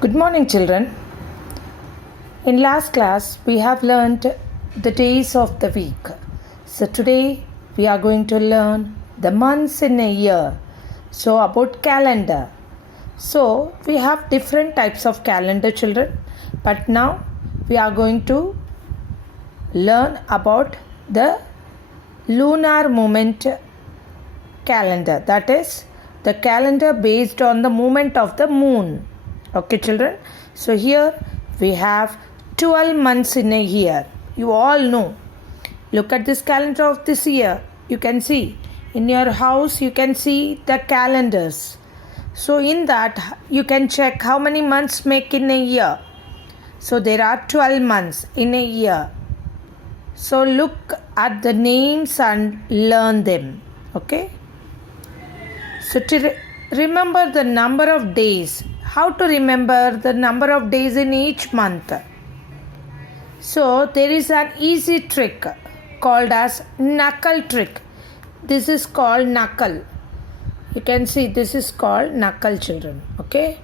Good morning, children. In last class, we have learned the days of the week. So today, we are going to learn the months in a year. So about calendar. So we have different types of calendar, children. But now we are going to learn about the lunar movement calendar. That is the calendar based on the movement of the moon. Okay, children. So here we have 12 months in a year. You all know. Look at this calendar of this year. You can see in your house, you can see the calendars. So in that, you can check how many months make in a year. So there are 12 months in a year. So look at the names and learn them. Okay. So to remember the number of days. How to remember the number of days in each month? So there is an easy trick called as knuckle trick. This is called knuckle. You can see this is called knuckle, children. Okay.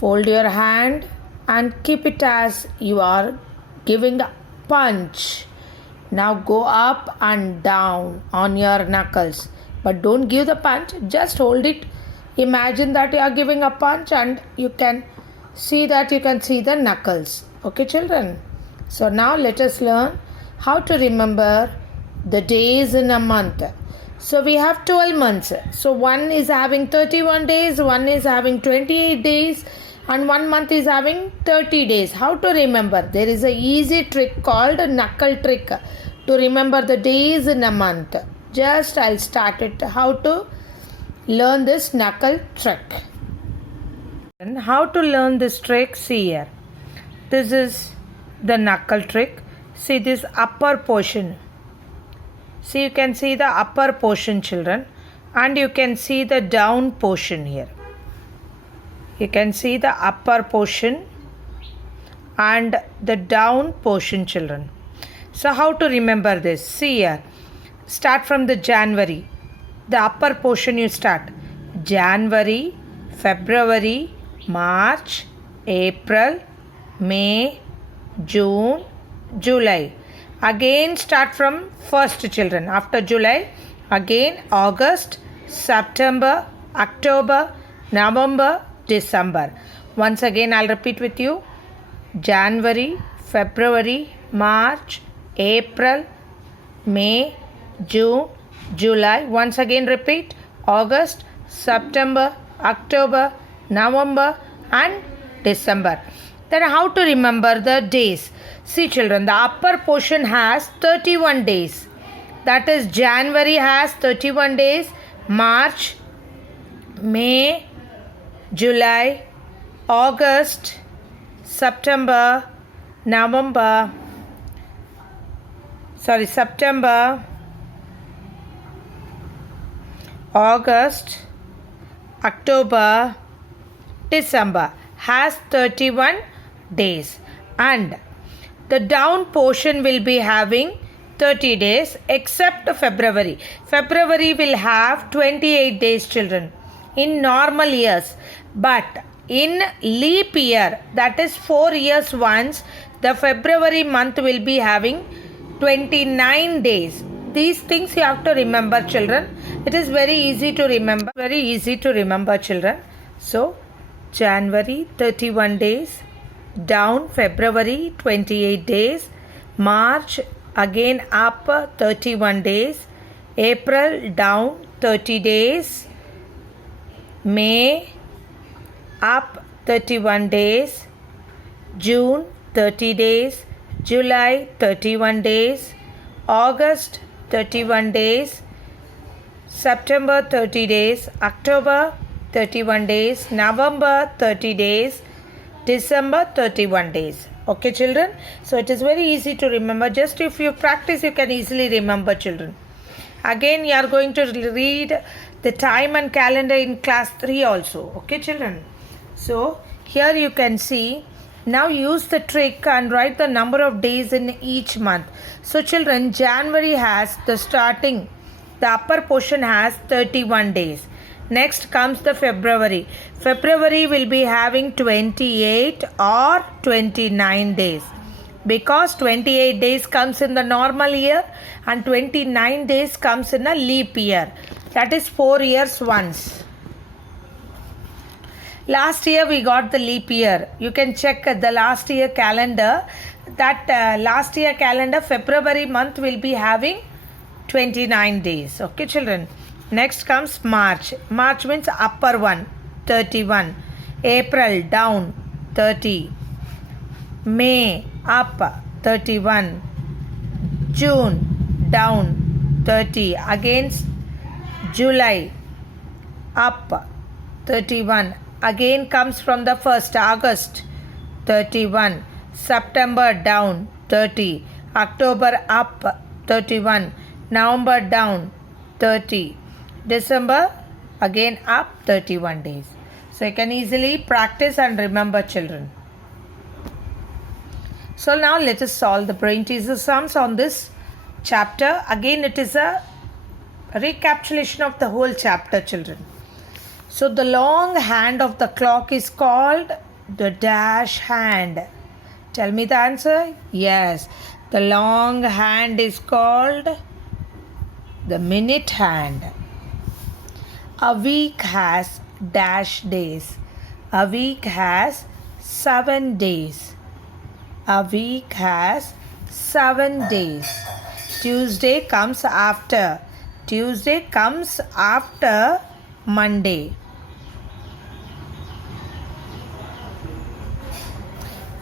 Fold your hand and keep it as you are giving a punch. Now go up and down on your knuckles. But don't give the punch, just hold it. Imagine that you are giving a punch and you can see the knuckles. Okay, children? So now let us learn how to remember the days in a month. So we have 12 months. So one is having 31 days, one is having 28 days, and 1 month is having 30 days. How to remember? There is a easy trick called a knuckle trick to remember the days in a month. Just I'll start it. How to learn this knuckle trick. And how to learn this trick? See here. This is the knuckle trick. See this upper portion. See, you can see the upper portion, children, and you can see the down portion here. You can see the upper portion and the down portion, children. So how to remember this? See here. Start from the January. The upper portion you start. January, February, March, April, May, June, July. Again start from first, children. After July, again August, September, October, November, December. Once again I'll repeat with you. January, February, March, April, May, June, July. Once again repeat. August, September, October, November and December. Then how to remember the days? See, children, the upper portion has 31 days. That is January has 31 days. March, May, July, August, September, September, August, October, December has 31 days, and the down portion will be having 30 days except February. February will have 28 days, children, in normal years. But in leap year, that is 4 years once, the February month will be having 29 days. These things you have to remember, children. It is very easy to remember, children. So January 31 days, down February 28 days, March again up 31 days, April down 30 days, May up 31 days, June 30 days, July 31 days, August 31 days, September 30 days, October 31 days, November 30 days, December 31 days. Okay, children? So it is very easy to remember. Just if you practice, you can easily remember, children. Again, you are going to read the time and calendar in class 3 also. Okay, children? So here you can see. Now use the trick and write the number of days in each month. So children, January has the upper portion has 31 days. Next comes the February. February will be having 28 or 29 days. Because 28 days comes in the normal year and 29 days comes in a leap year. That is 4 years once. Last year we got the leap year. You can check the last year calendar. That last year calendar, February month will be having 29 days. Okay, children. Next comes March. March means upper one, 31. April, down, 30. May, up, 31. June, down, 30. Against July, up, 31. Again comes from the 1st, August, 31. September, down, 30. October, up, 31. November, down, 30. December, again up, 31 days. So you can easily practice and remember, children. So now let us solve the brain teaser sums on this chapter. Again, it is a recapitulation of the whole chapter, children. So the long hand of the clock is called the dash hand. Tell me the answer. Yes, the long hand is called the minute hand. A week has dash days. A week has 7 days. A week has 7 days. Tuesday comes after. Tuesday comes after Monday.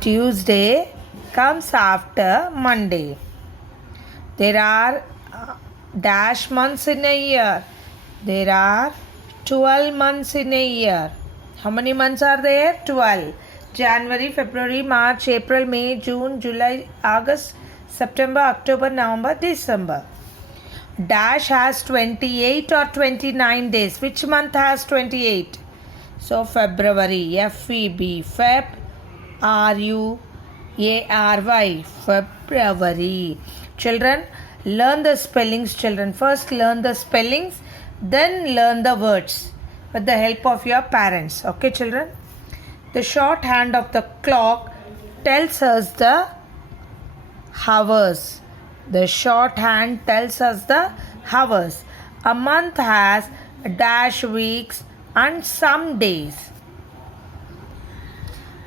Tuesday comes after Monday. There are dash months in a year. There are 12 months in a year. How many months are there? 12. January, February, March, April, May, June, July, August, September, October, November, December. Dash has 28 or 29 days. Which month has 28? So February, F-E-B, Feb, R-U-A-R-Y, February. Children, learn the spellings, children. First learn the spellings, then learn the words with the help of your parents. Okay, children? The short hand of the clock tells us the hours. The short hand tells us the hours. A month has dash weeks and some days.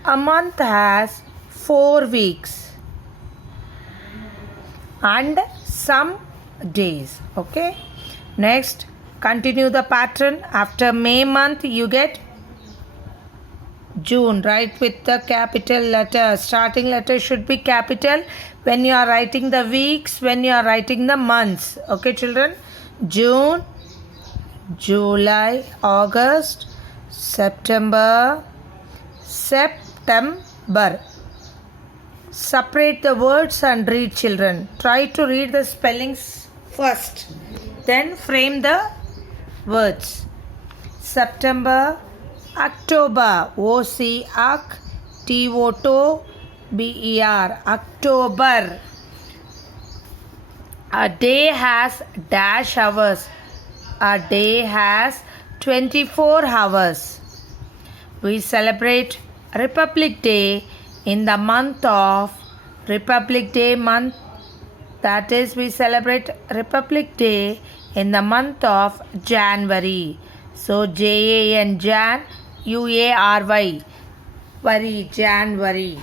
A month has 4 weeks and some days. Okay. Next, continue the pattern. After May month, you get June. Write with the capital letter. Starting letter should be capital when you are writing the weeks, when you are writing the months. Okay, children? June, July, August, September, September. Separate the words and read, children. Try to read the spellings first. Then frame the words. September, October, O-C, Oc, T-O-T-O, B-E-R, October. A day has dash hours. A day has 24 hours. We celebrate Republic Day in the month of Republic Day month. That is, we celebrate Republic Day in the month of January. So J-A-N, Jan, U-A-R-Y, Vary, January.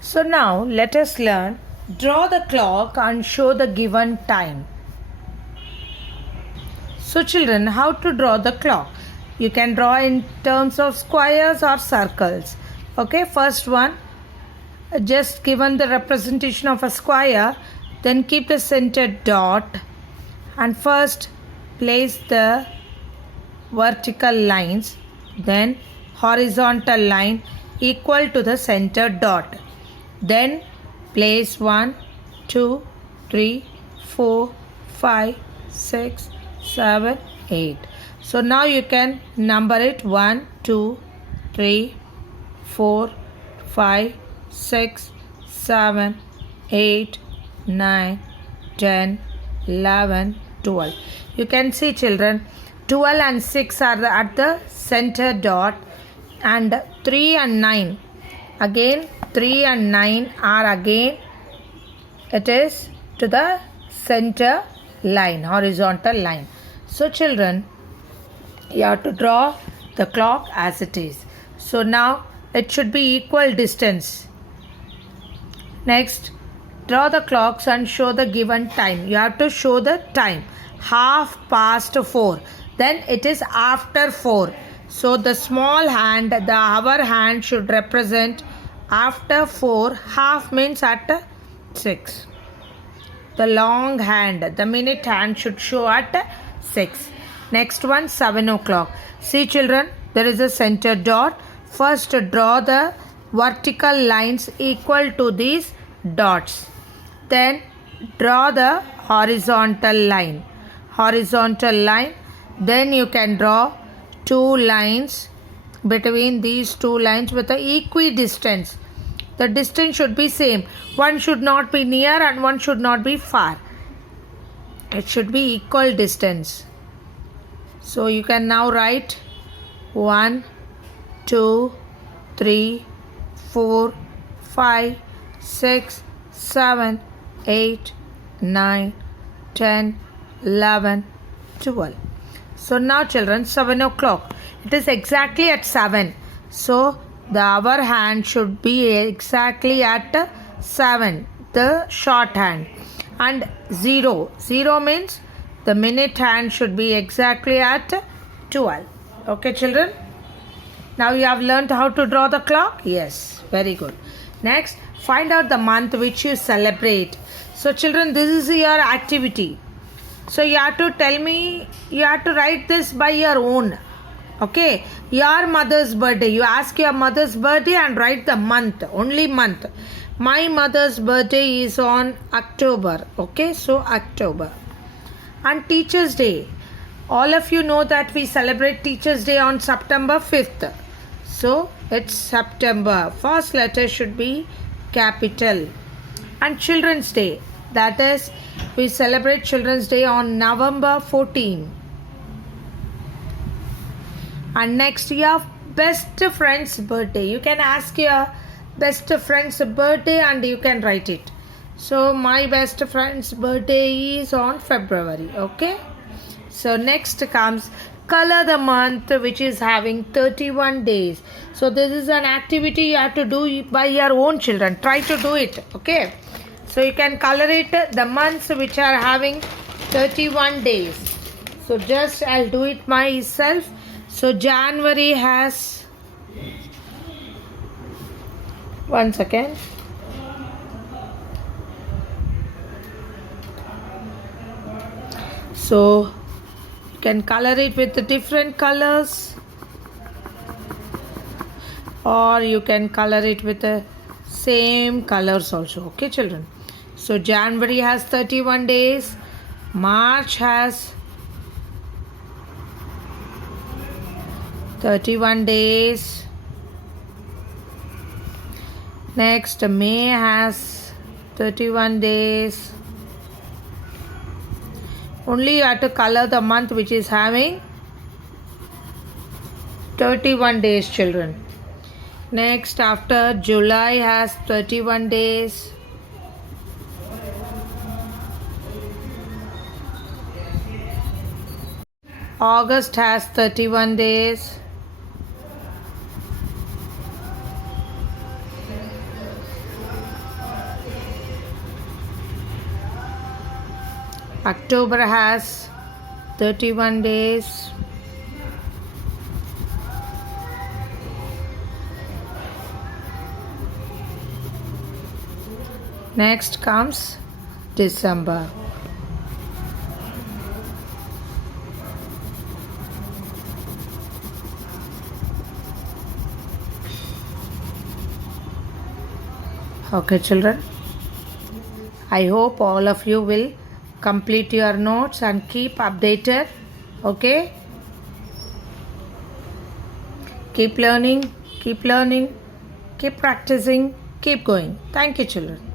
So now let us learn. Draw the clock and show the given time. So children, how to draw the clock? You can draw in terms of squares or circles. Okay, first one, just given the representation of a square, then keep the center dot and first place the vertical lines, then horizontal line equal to the center dot. Then place 1, 2, 3, 4, 5, 6, 7, 8. So now you can number it 1, 2, 3, 4, 5, 6, 7, 8, 9, 10, 11, 12. You can see, children, 12 and 6 are at the center dot, and 3 and 9. Again, 3 and 9 are again, it is to the center line, horizontal line. So children, you have to draw the clock as it is. So now it should be equal distance. Next, draw the clocks and show the given time. You have to show the time. 4:30. Then it is after 4. So the small hand, the hour hand should represent after 4. Half means at 6. The long hand, the minute hand should show at 6. Next one, 7 o'clock. See children, there is a center dot. First draw the vertical lines equal to these dots. Then draw the horizontal line. Horizontal line. Then you can draw 2 lines between these 2 lines with the equidistance. The distance should be same. One should not be near and one should not be far. It should be equal distance. So you can now write 1, 2, 3, 4, 5, 6, 7, 8, 9, 10, 11, 12. So now children, 7 o'clock. It is exactly at 7. So the hour hand should be exactly at 7, the short hand. And 0. 0 means the minute hand should be exactly at 12. Okay children? Now you have learned how to draw the clock? Yes, very good. Next, find out the month which you celebrate. So children, this is your activity. So you have to tell me, you have to write this by your own. Okay, your mother's birthday. You ask your mother's birthday and write the month, only month. My mother's birthday is on October. Okay, so October. And Teacher's Day. All of you know that we celebrate Teacher's Day on September 5th. So it's September. First letter should be capital. And Children's Day. That is, we celebrate Children's Day on November 14. And next you have best friend's birthday. You can ask your best friend's birthday and you can write it. So my best friend's birthday is on February. Okay. So next comes color the month which is having 31 days. So this is an activity you have to do by your own children. Try to do it. Okay. So you can color it the months which are having 31 days. So just I'll do it myself. So January has, one second. So you can color it with the different colors, or you can color it with the same colors also. Okay children. So January has 31 days. March has 31 days. Next, May has 31 days. Only you have to color the month which is having 31 days, children. Next, after July has 31 days. August has 31 days. October has 31 days. Next comes December. Okay children, I hope all of you will complete your notes and keep updated. Okay, keep learning, keep practicing, keep going. Thank you children.